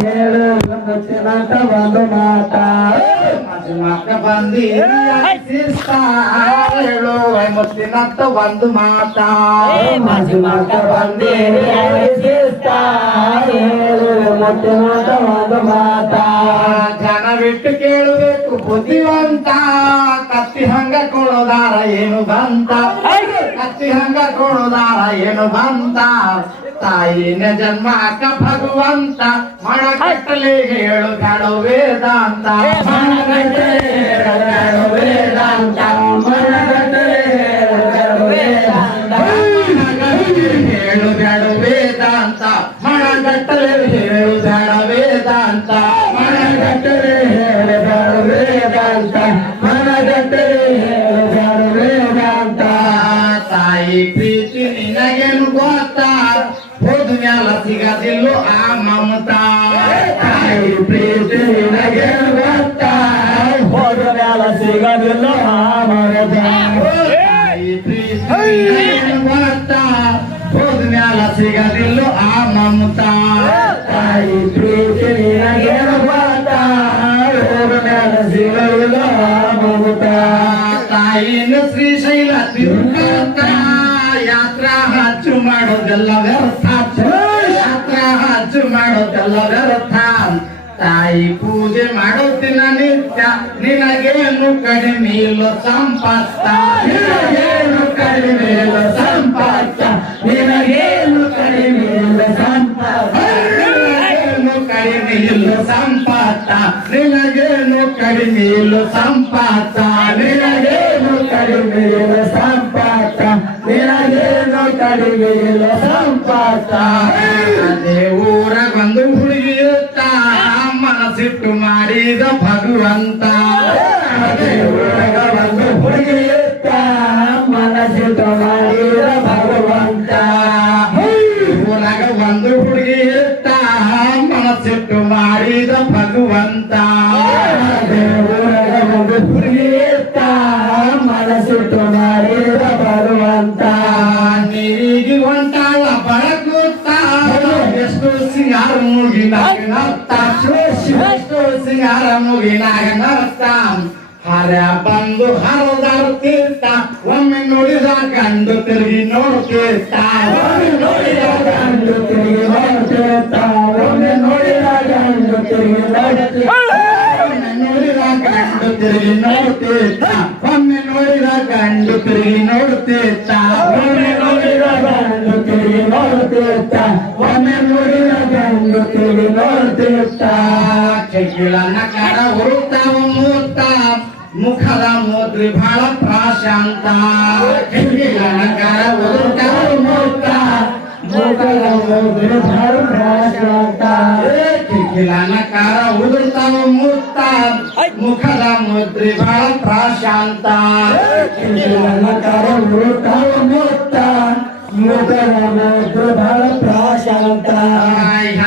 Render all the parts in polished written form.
ಹೇಳು ಮುಚ್ಚಿನಂತ ಒಂದು ಮಾತಾ ಮಕ್ಕ ಬಂದಿ ಹೇಳು ಮುಚ್ಚಿನಂತ ಒಂದು ಮಾತಾ ಮಕ್ಕ ಬಂದಿ ಹೇಳು ಮುಚ್ಚಿನಂತ ಒಂದು ಮಾತಾ ಜನ ಬಿಟ್ಟು ಕೇಳಬೇಕು ಬುದ್ಧಿವಂತ ಕತ್ತಿ ಹಂಗ ಕೊಡೋದಾರ ಏನು ಬಂತ ಕತ್ತಿ ಹಂಗ ಕೊಡೋದಾರ ಏನು ಬಂತ ತಾಯಿನ ಜನ್ಮ ಅಕ್ಕ ಭಗವಂತ ಮಣ ಕಟ್ಟಲೆ ಹೇಳು ಗಾಡೋ ವೇದಾಂತ ವೇದಾಂತ ಹೇಳು ಗಾಡ ವೇದಾಂತ ಮಣ ಕಟ್ಟಲೆ ಹೇಳು ಗಾಡ ವೇದಾಂತ ಮಣ ಕಟ್ಟಲೆ ಹೇಳು ಗಾಡ ವೇದಾಂತ ಮಣ ಕಟ್ಟಲೆ ಹೇಳು ಗಾಡ ವೇದಾಂತ ತಾಯಿ ಪ್ರೀತಿ ನಿನಗೇನು ಗೊತ್ತಾ ಹೋದ ಮ್ಯಾಲ ಸಿಗದಿಲ್ಲೋ ಆ ಮಮತಾ ತಾಯಿ ಪ್ರೀತಿ ನಿನಗೇನು ಗೊತ್ತಾ ಹೋದ ಮ್ಯಾಲ ಸಿಗದಿಲ್ಲೋ ಆ ಮಮತಾ ತಾಯಿ ಪ್ರೀತಿ ನಿನಗೇನು ಗೊತ್ತಾ ಹೋದ ಮ್ಯಾಲ ಸಿಗದಿಲ್ಲೋ ಆ ಮಮತಾ ತಾಯಿ ಪ್ರೀತಿ ನಿನಗೇನು ಗೊತ್ತಾ ಹೋದ ಮ್ಯಾಲ ಸಿಗದಿಲ್ಲೋ ಆ ಮಮತಾ ತಾಯಿನ ಶ್ರೀಶೈಲ ತಿರುಗಾತ ಯಾತ್ರಾ ಹಚ್ಚು ಮಾಡೋದೆಲ್ಲ ವ್ಯರ್ಥ ಯಾತ್ರಾ ಹಚ್ಚು ಮಾಡೋದೆಲ್ಲ ವ್ಯರ್ಥ ತಾಯಿ ಪೂಜೆ ಮಾಡೋದಿನ ನಿತ್ಯ ನಿನಗೇನು ಕಡಿಮೆ ಇಲ್ಲ ಸಂಪತ್ತ ನಿನಗೇನು ಕಡಿಮೆ ಇಲ್ಲ ಸಂಪತ್ತ ನಿನಗೇನು ಕಡಿಮೆ ಇಲ್ಲ ಸಂಪತ್ತ ನಿನಗೇನು ಕಡಿಮೆ ಇಲ್ಲ ಸಂಪತ್ತ ನಿನಗೇನು ಕಡಿಮೆ ಇಲ್ಲ ಸಂಪತ್ತ ನಿನಗೇನು ಕಡಿಮೆ ಇಲ್ಲ ಸಂಪತ್ತ ನಿನಗೇನು ಕಡಿಮೆ ಇಲ್ಲ ಸಂಪತ್ತ ಅದೇ ಊರಾಗ ಒಂದು ಹುಡುಗಿ ಇರ್ತ ಮನಸ್ಸಿಟ್ಟು ಮಾಡಿದ ಭಗವಂತ ಅದೇ ಊರಾಗ ಒಂದು ಹುಡುಗಿ ಇರ್ತ ಮನಸ್ಸಿಟ್ಟು ಮಾಡಿದ ಭಗವಂತ ಊರಾಗ ಒಂದು ಹುಡುಗಿ ಇರ್ತ ಮನಸ್ಸಿಟ್ಟು ಮಾಡಿದ ಭಗವಂತ ಅದೇ ಊರಾಗ ಒಂದು ಹುಡುಗಿ ಇರ್ತ ಮನಸ್ಸಿಟ್ಟು ಮಾಡಿದ ಭಗವಂತ ನೀರಿಗೆ ಹೊಂಟಾಳ ಬಳಕುತ್ತ ಎಷ್ಟು ಸಿಂಗಾರ ಮುಗಿನಾಗ ನರ್ತ ಎಷ್ಟು ಸಿಂಗಾರ ಮುಗಿನಾಗ ನರ್ತ ಹರ ಬಂದು ಹರದಾಡ್ತಿರ್ತ ಒಮ್ಮೆ ನೋಡಿದ ಗಂಡು ತಿರುಗಿ ನೋಡ್ತಿರ್ತ ಒಮ್ಮೆ ನೋಡಿದ ಗಂಡು ತಿರುಗಿ ನೋಡ್ತಿರ್ತ ಒಮ್ಮೆ ನೋಡಿದ ಗಂಡು ತಿರುಗಿ ನೋಡ್ತಿರ್ತ ನೋಡಿದ ಗಂಡು ತಿರುಗಿ ನೋಡ್ತಿರ್ತ ಒಮ್ಮೆ ನೋಡಿದ ಗಂಡು ತಿರುಗಿ ನೋಡ್ತಿರ್ತ ಒಮ್ಮೆ ನೋಡಿದ ಗಂಡು ತಿರುಗಿ ನೋಡ್ತಿರ್ತ ಒಮ್ಮೆ ನೋಡಿದ ಗಂಡು ತಿರುಗಿ ನೋಡ್ತಿರ್ತ ಕೆಗಿಳನ್ನ ಕಡ ಹುರುತಾವ ಮೂರ್ತ ಮುಖದ ಮೋದ್ರಿ ಬಹಳ ಪ್ರಾಶಾಂತ ಕೆಗಿಳನ್ನ ಕಡ ಹುರುತಾವ ಮೂರ್ತ ಮುಖದ ಮೋದ್ರಿ ಬಹಳ ಪ್ರಾಶಾಂತ ಕೆಗಿಳನ್ನ ಕಡ ಹುರುತಾವ ಮೂರ್ತ ಮುಖದ ಮುದ್ರಿ ಬಹಳ ಪ್ರಾಶಾಂತ ಕೆಗಿಳನ್ನ ಕಡ ಹುರುತಾವ ಮೂರ್ತ ಮುಖದ ಮುದ್ರಿ ಬಹಳ ಪ್ರಾಶಾಂತ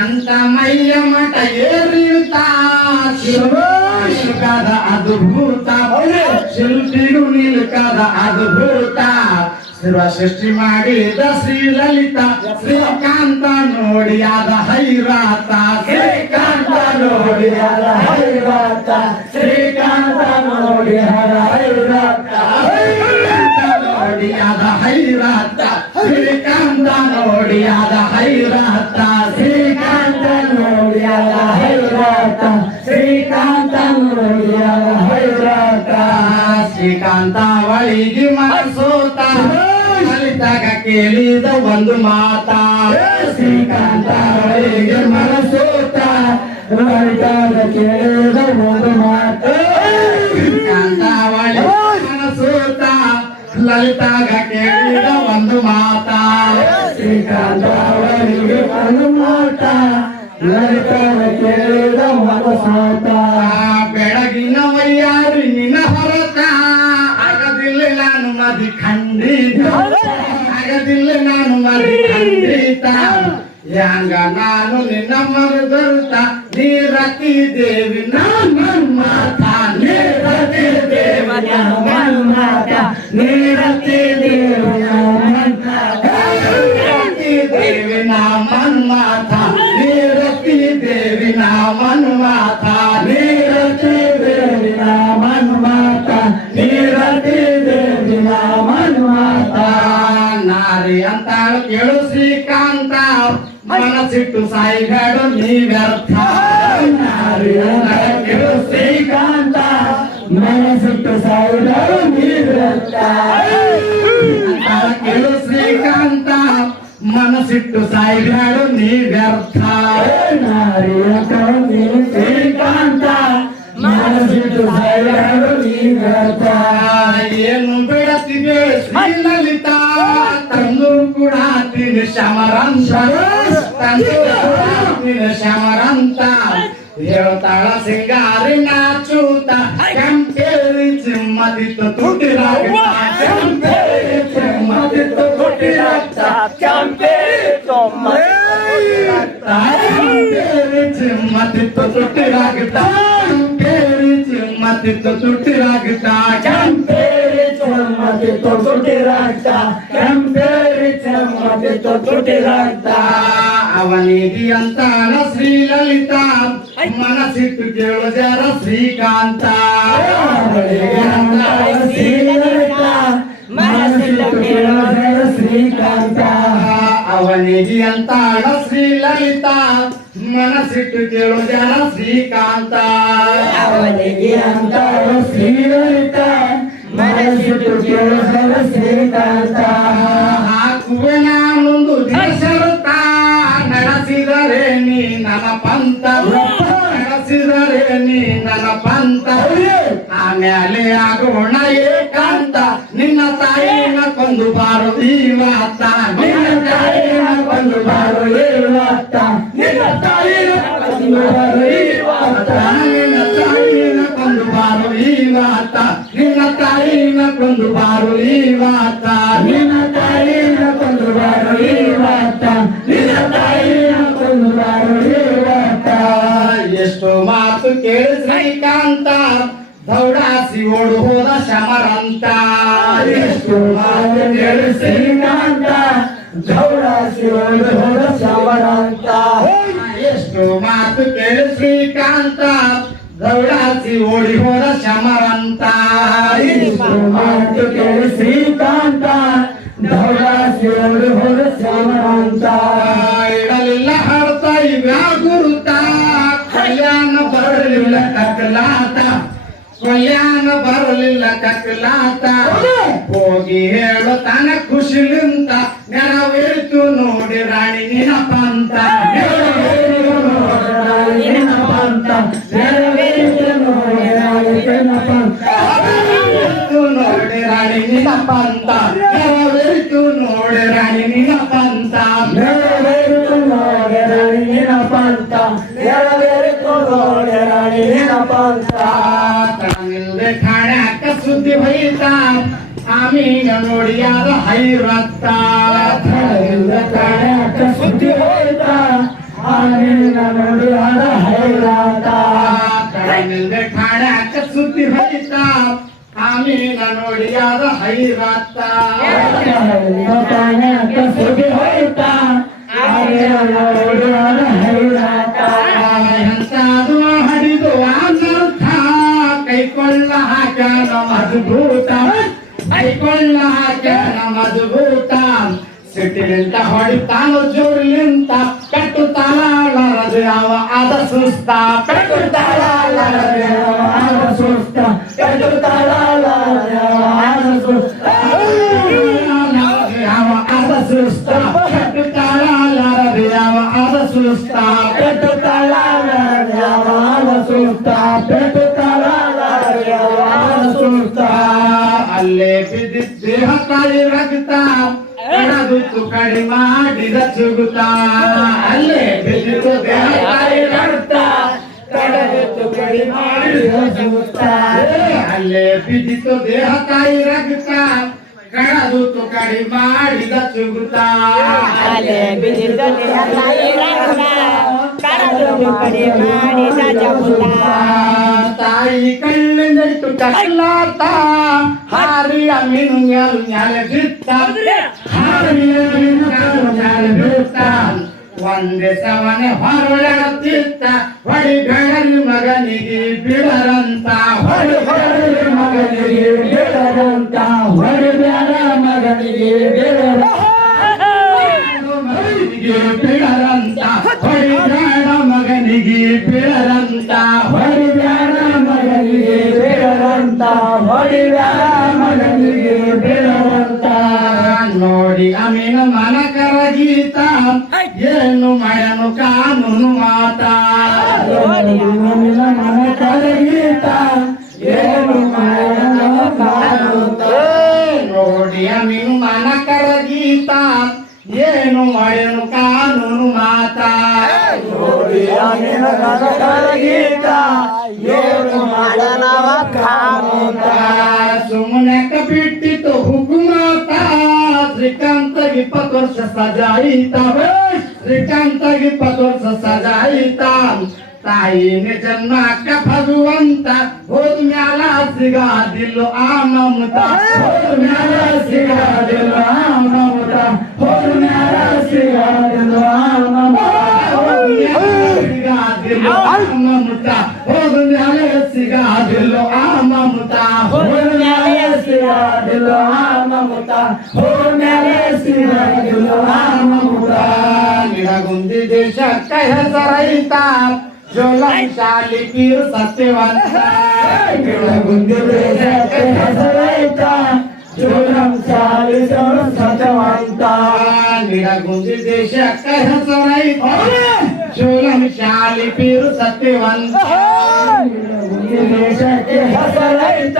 ಅಂತ ಮೈಯ ಮಠ ಏರಿತ ಶಿಲ್ಪಿಗಾದ ಅದ್ಭುತ ಶಿಲ್ಪಿಗೂ ನಿಲ್ಕದ ಅದ್ಭುತ ಶಿವ ಸೃಷ್ಟಿ ಮಾಡಿದ ಶ್ರೀಲಲಿತ ಶ್ರೀಕಾಂತ ನೋಡಿಯಾದ ಹೈರಾತ ಶ್ರೀಕಾಂತ ನೋಡಿಯಾದ ಹೈರಾತ ಶ್ರೀಕಾಂತ ನೋಡಿಯಾದ ಹೈರಾತ ನೋಡಿಯಾದ ಹೈರಾತ ಶ್ರೀಕಾಂತ ನೋಡಿಯಾದ ಹೈರಾತ ಶ್ರೀಕಾಂತ ನೋಡಿಯಾದ ಹೈರಾತ ಶ್ರೀಕಾಂತ ನೋಡಿಯಾದ ಹೈರಾತ ಶ್ರೀಕಾಂತ ಒಳಿಗೆ ಮನಸೋತ ಲಲಿತಾಗ ಕೇಳಿದ ಒಂದು ಮಾತಾ ಶ್ರೀಕಾಂತ ಒಳಿಗೆ ಮನಸೋತ ಲಲಿತಾಗ ಕೇಳಿದ ಒಂದು ಮಾತಾ ಶ್ರೀಕಾಂತ ಒಳಿಗೆ ಮನಸೋತ ಲಲಿತಾಗ ಕೇಳಿದ ಒಂದು ಮಾತಾ ಶ್ರೀಕಾಂತ ಒಳಿಗೆ ಒಂದು ಮಾತಾ ಲಲಿತಾಗ ಕೇಳಿದ ಒಂದು ಮಾತಾ ಬೆಳಗಿನ ವಯ್ಯಾರಿ ನಿನ್ನ ಹೊರತ ಆಗದಿಲ್ಲ ನಾನು ಮದಿ ಖಂಡಿತ ಆಗದಿಲ್ಲ ನಾನು ಮದಿ ಖಂಡಿತ ಯಾಂಗ ನಾನು ನಿನ್ನ ಮರುದರುತ ನೀರತಿ ದೇವಿ ಮಾತ ನೀರತಿ ದೇವ ಮಾತ ನೀರತಿ ದೇವ ದೇವಿ ಮಾತ ಮನ್ಮಾತ ನೀರತಿ ದೇವಿನ ಮನ್ಮಾತ ನೀರತಿ ದೇವಿನ ಮನ್ಮಾತ ನಾರಿ ಅಂತಾಳು ಕೇಳು ಶ್ರೀಕಾಂತ ಮನಸ್ಸಿಟ್ಟು ಸಾಯಿಗಾಡು ನೀ ವ್ಯರ್ಥ ನಾರಿ ಅಂತಾಳು ಕೇಳು ಶ್ರೀಕಾಂತ ಮನಸ್ಸಿಟ್ಟು ಸಾಯಿಗಾಡು ನೀ ವ್ಯರ್ಥ ಕೇಳು ಶ್ರೀಕಾಂತ ಮನಸ್ಸಿಟ್ಟು ಸಾಯಿಗಾಡು ನೀ ವ್ಯರ್ಥ ನಾರಿ ಅಂತಾಳು ಕೇಳು ಶ್ರೀಕಾಂತ ಮನಸ್ಸಿಟ್ಟು ಸಾಯಿಗಾಡು ನೀ ವ್ಯರ್ಥ ಏನು ಬಿಡತಿವೆ ಶ್ರೀಲಲಿತಾ ತಂದು ಕೂಡ ತಿನಿ ಶಮರಂತ ತಂದು ಕೂಡ ತಿನಿ ಶಮರಂತ ಹೇಳ್ತಾಳ ಸಿಂಗಾರಿ ನಾಚೂತ ಕೆಂಪೇರಿ ಚಿಮ್ಮದಿತ್ತು ತುಟಿರಾಗ್ತ ಕೆಂಪೇರಿ ಚಿಮ್ಮದಿತ್ತು ತುಟಿರಾಗ್ತ ಕೆಂಪೇರಿ ಚಿಮ್ಮದಿತ್ತು ತುಟಿರಾಗ್ತ ಕೆಂಪೇರಿ ಚಿಮ್ಮದಿತ್ತು ತುಟಿರಾಗ್ತ ಕೆಂಪೇರಿ ಚಿಮ್ಮದಿತ್ತು ತುಟಿರಾಗ್ತ ಕೆಂಪೇರಿ ಚಿಮ್ಮದಿತ್ತು ತುಟಿರಾಗ್ತ ಅವನಿಗೆ ಅಂತಾಳ ಶ್ರೀಲಲಿತಾ ಮನಸ್ಸಿಟ್ಟು ಕೇಳು ಜರ ಶ್ರೀಕಾಂತ ಶ್ರೀಲಲಿತಾ ಮನಸ್ಸಿಟ್ಟು ಕೇಳು ಜರ ಶ್ರೀಕಾಂತ ಅವನಿಗೆ ಅಂತಾಳ ಶ್ರೀಲಲಿತಾ ಮನಸ್ಸಿಟ್ಟು ಕೇಳು ಜರ ಶ್ರೀಕಾಂತ ಅವನಿಗೆ ಅಂತಾಳ ಶ್ರೀಲಲಿತಾ ಮನಸ್ಸಿಟ್ಟು ಕೇಳು ಜರ ಶ್ರೀಕಾಂತ ಹಾಕುವೆ ನಾನೊಂದು ದಿವಸರುತ್ತ ನಡೆಸಿದರೆ ನೀ ನನ್ನ ಪಂಥ ನಡೆಸಿದರೆ ನೀ ನನ್ನ ಪಂಥ ಆಮೇಲೆ ಆಗೋಣ ಏಕಾಂತ ನಿನ್ನ ತಾಯಿನ ಕೊಂದು ಬಾರು ಇವತ್ತ ನಿನ್ನ ತಾಯಿನ ಕೊಂದು ಬಾರು ಇವತ್ತ ನಿನ್ನ ತಾಯಿನ ಕೊಂದು ಬಾರು ಇವತ್ತ ನಿನ್ನ ತಾಯಿನ ಕೊಂದು ಬಾರು ಇವತ್ತ ನಿನ್ನ ತಾಯಿನ ಕೊಂದು ಬಾರು ಇವತ್ತ ನಿನ್ನ ತಾಯಿನ ಕೊಂದು ಬಾರು ಇವತ್ತ ನಿನ್ನ ತಾಯಿನ ಕೊಂದು ಬಾರು ಇವತ್ತ ಎಷ್ಟು ಮಾತು ಕೇಳಿ ಶ್ರೀಕಾಂತ ದೌಡಾಸಿ ಓಡು ಹೋದ ಶಮರಂತ ಎಷ್ಟು ಮಾತು ಕೇಳಿ ಶ್ರೀಕಾಂತ ದೌಡಾಸಿ ಓಡು ಹೋದ ಶಮರಂತ ಎಷ್ಟು ಮಾತು ಕೇಳಿ ಶ್ರೀಕಾಂತ ದೌಡಾಸಿ ಓಡಿ ಹೋದ ಶಮರಂತ ಎಷ್ಟು ಮಾತು ಕೇಳಿ ಶ್ರೀಕಾಂತ ದೌಡಾಸಿ ಓಡಿ ಹೋದ ಶಮರಂತ ಇಡಲಿಲ್ಲ ಅರ್ಥ ಇವ್ಯಾಗುರುತ ಕಲ್ಯಾಣ ಬರಲಿಲ್ಲ ಕಕ್ಕಲಾತ ಕಲ್ಯಾಣ ಬರಲಿಲ್ಲ ಕಕ್ಕಲಾತ ಹೋಗಿ ಹೇಳು ತನ ಖುಷಿಲಿಂತ ನೆರವೇರಿತು ನೋಡಿ ರಾಣಿ ನಿನ ಪಂತ ನೆರವೇರಿತು ನೋಡಿ ರಾಣಿ ನಿನ ಪಂತ ನೋಡಿ ರಾಣಿ ನಿನ ಪಂತ ನೆರವೇರಿತು ನೋಡಿ ರಾಣಿ ನಿನ ಪಂತ ನೆರವೇರಿತು ನೋಡಿ ರಾಣಿ ನಿನ ಪಂತ ನೆರವೇರಿತು ನೋಡಿ ರಾಣಿ ನಿನ ಪಂತ ತನಗಿಲ್ದೆ ಠಾಣ್ಯಾಕ ಸುದ್ದಿ ಹೋಯ್ತಾ ಆಮೀಗ ನೋಡಿಯಾದ ಹೈರತ್ತ ತನಗಿಲ್ದೆ ಠಾಣ್ಯಾಕ ಸುದ್ದಿ ಹೋಯ್ತಾ ಆಮೀಗ ನೋಡಿಯಾದ ಹೈರತ್ತ ತನಗಿಲ್ದೆ ಠಾಣ್ಯಾಕ ಸುದ್ದಿ ಹೋಯ್ತಾ ಆಮೀಗ ನೋಡಿಯಾದ ಹೈರತ್ತ ಠಾಣ್ಯಾಕ ಸುದ್ದಿ ಹೋಯ್ತಾ ಆಮೀಗ ನೋಡಿಯಾದ ಹೈರತ್ತ ಎಂತಾದು ಹಡಿದು ಆನರ್ಥ ಕೈಕೊಳ್ಳ ಹಾಕನ ಮಧುಭೂತ ಕೈಕೊಳ್ಳ ಹಾಕನ ಮಧುಭೂತ ಸಿಟ್ಟಿನಿಂದ ಹೊಡಿತಾನು ಜೋರ್ಲಿಂತ ಕಟ್ಟು ತಾಳಾಳರದು ಯಾವ ಆದ ಸುಸ್ತ ಕಟ್ಟು ತಾಳಾಳರದು ಯಾವ ಆದ ಸುಸ್ತ ಕಟ್ಟು ತಾಳಾಳರದು ಯಾವ ಆದ ಸುಸ್ತ ಯಾವ ಆದ ಸುಸ್ತ ಕಟ್ಟು ತಾಳಾಳರದು ಯಾವ ಆದ ಸುಸ್ತ ಕಟ್ಟು ತಾಳಾಳರದು ಯಾವ ಆದ ಸುಸ್ತ ಕಟ್ಟು ತಾಳಾಳರದು ಯಾವ ಆದ ಸುಸ್ತ ಅಲ್ಲೇ ಬಿದ್ದಿದ್ದ ದೇಹ ತಾಯಿ ರಕ್ತ ಎಡಗುತ್ತು ಕಡಿ ಮಾಡಿದ ಚುಗುತ್ತ ಅಲ್ಲೇ ಬಿದ್ದಿತ್ತು ದೇಹ ತಾಯಿ ರಕ್ತ ಎಡಗುತ್ತು ಕಡಿ ಮಾಡಿದ ಚುಗುತ್ತ ಅಲ್ಲೇ ಬಿದ್ದಿತ್ತು ದೇಹ ತಾಯಿ ರಕ್ತ ಕಡದುತ್ತು ಕಡಿ ಮಾಡಿದ ಚುಗುತ್ತ ಅಲ್ಲೇ ಬಿದ್ದಿತ್ತು ದೇಹ ತಾಯಿ ರಕ್ತ ಕಡದುತ್ತು ಕಡಿ ಮಾಡಿದ ಚುಗುತ್ತ ತಾಯಿ ಕಣ್ಣಿಂದಿಟ್ಟು ಕಸಲಾತ ಹಾರಿಯ ಮೀನು ನ್ಯಾಲು ನ್ಯಾಲೆ ಬಿತ್ತ ಹಾರಿಯ ಮೀನು ನ್ಯಾಲೆ ಬಿತ್ತ ಒಂದೇ ಸವನೆ ಹೊರಳತ್ತಿತ್ತ ಹೊಡಿಬೇಡಲಿ ಮಗನಿಗೆ ಬಿಡರಂತ ಹೊಡಿಬೇಡಲಿ ಮಗನಿಗೆ ಬಿಡರಂತ ಹೊಡಿಬೇಡ ಮಗನಿಗೆ ಬಿಡರಂತ ಬಿಡರಂತ ಹೊಡಿಬೇಡ ಮಗನಿಗೆ ಬಿಡರಂತ ಹೊಡಿಬೇಡ ಮಗನಿಗೆ ಬಿಡರಂತ ಹೊಡಿಬೇಡ ಮಗನಿಗೆ ಬಿಡರಂತ ನೋಡಿ ಅಮೀನ ಮನ ಕರಗೀತ ಏನು ಮಾಡನು ಕಾನೂನು ಮಾತ ಅಮೀನ ಮನ ಕರಗೀತ ಏನು ಮಾಡನು ಕಾನೂನು ನೋಡಿ ಅಮೀನು ಮನ ಕರಗೀತ ಏನು ಮಾಡನು ಕಾನೂನು ಮಾತ ನೋಡಿ ಅಮೀನ ಮನ ಕರಗೀತ ಏನು ಮಾಡನವ ಕಾನೂನು ಸುಮ್ಮನೆಕ ಬಿಟ್ಟಿತು ಹುಕುಮಾತ ಶ್ರೀಕಾಂತ 20 ವರ್ಷ ಸಜಾಯಿತ ಶ್ರೀಕಾಂತ 20 ವರ್ಷ ಸಜಾಯಿತ ತಾಯಿನ ಜನ್ಮಕ್ಕ ಭಗವಂತ ಹೋದ ಮ್ಯಾಲ ಸಿಗಾದಿಲ್ಲ ಆ ಮಮತ ಹೋದ ಮ್ಯಾಲ ಸಿಗಾದಿಲ್ಲ ಆ ಮಮತ ಹೋದ ಮ್ಯಾಲ ಸಿಗಾದಿಲ್ಲ ಆ ಮಮತ ಸಿಗಾದಿಲ್ಲ ಆ ಮಮತ ಹೋದ ಮ್ಯಾಲ ಸಿಗಾದಿಲ್ಲ ಆ ಮಮತ ಹೋದ ಮ್ಯಾಲ ಸಿಗಾದಿಲ್ಲ ಆ ಮಮತ ಹೋದ ಮ್ಯಾಲ ಸಿಗಾದಿಲ್ಲ ಆ ಮಮತ ನಿರಗುಂದಿ ದೇಶಕ್ಕ ಹೆಸರೈತ ಜೋಲಂ ಶಾಲಿ ಪೀರು ಸತ್ಯವಂತ ನಿರಗುಂದಿ ದೇಶಕ್ಕ ಹೆಸರೈತ ಜೋಲಂ ಶಾಲಿ ಸತ್ಯವಂತ ನಿರಗುಂದಿ ದೇಶಕ್ಕ ಹೆಸರೈತ ಜೋಲಂ ಶಾಲಿ ಪೀರು ಸತ್ಯವಂತ ನಿರಗುಂದಿ ದೇಶಕ್ಕೆ ಹೆಸರೈತ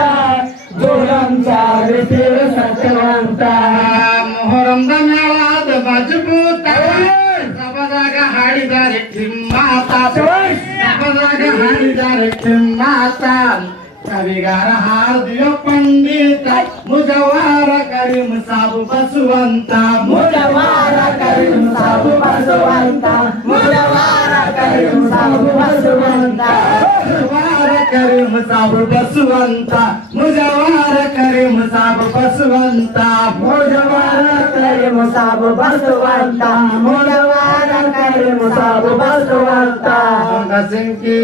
ಜೋಲಂ ಶಾಲಿ ಪೀರು ಸತ್ಯವಂತ ಮೊಹರಂದ ಮೇಳದ ಮಜಬೂತ ಸಬದಾಗ ಹಾಡಿದ್ದಾರೆ ಕಿಮ್ಮಾತ ಸಬದಾಗ ಹಾಡಿದ್ದಾರೆ ಕಿಮ್ಮಾತ ಕವಿಗಾರ ಹಾರ್ದಿಯ ಪಂಡಿತ ಮುಜವಾರ ಕರೀಂ ಸಾಬು ಬಸುವಂತ ಮುಜವಾರ ಕರೀಂ ಸಾಬು ಬಸುವಂತ ಮುಜವಾರ ಕರೀಂ ಸಾಬು ಬಸುವಂತ ಮುಜವಾರ ಕರೀಂ ಸಾಬು ಬಸುವಂತ ಮುಜವಾರ ಕರೀಂ ಸಾಬು ಬಸುವಂತ ಮುಜವಾರ ಕರೀಂ ಸಾಬು ಬಸುವಂತ ಮುಜವಾರ ಕರೀಂ ಸಾಬು ಬಸುವಂತ ಸಿಂಕಿ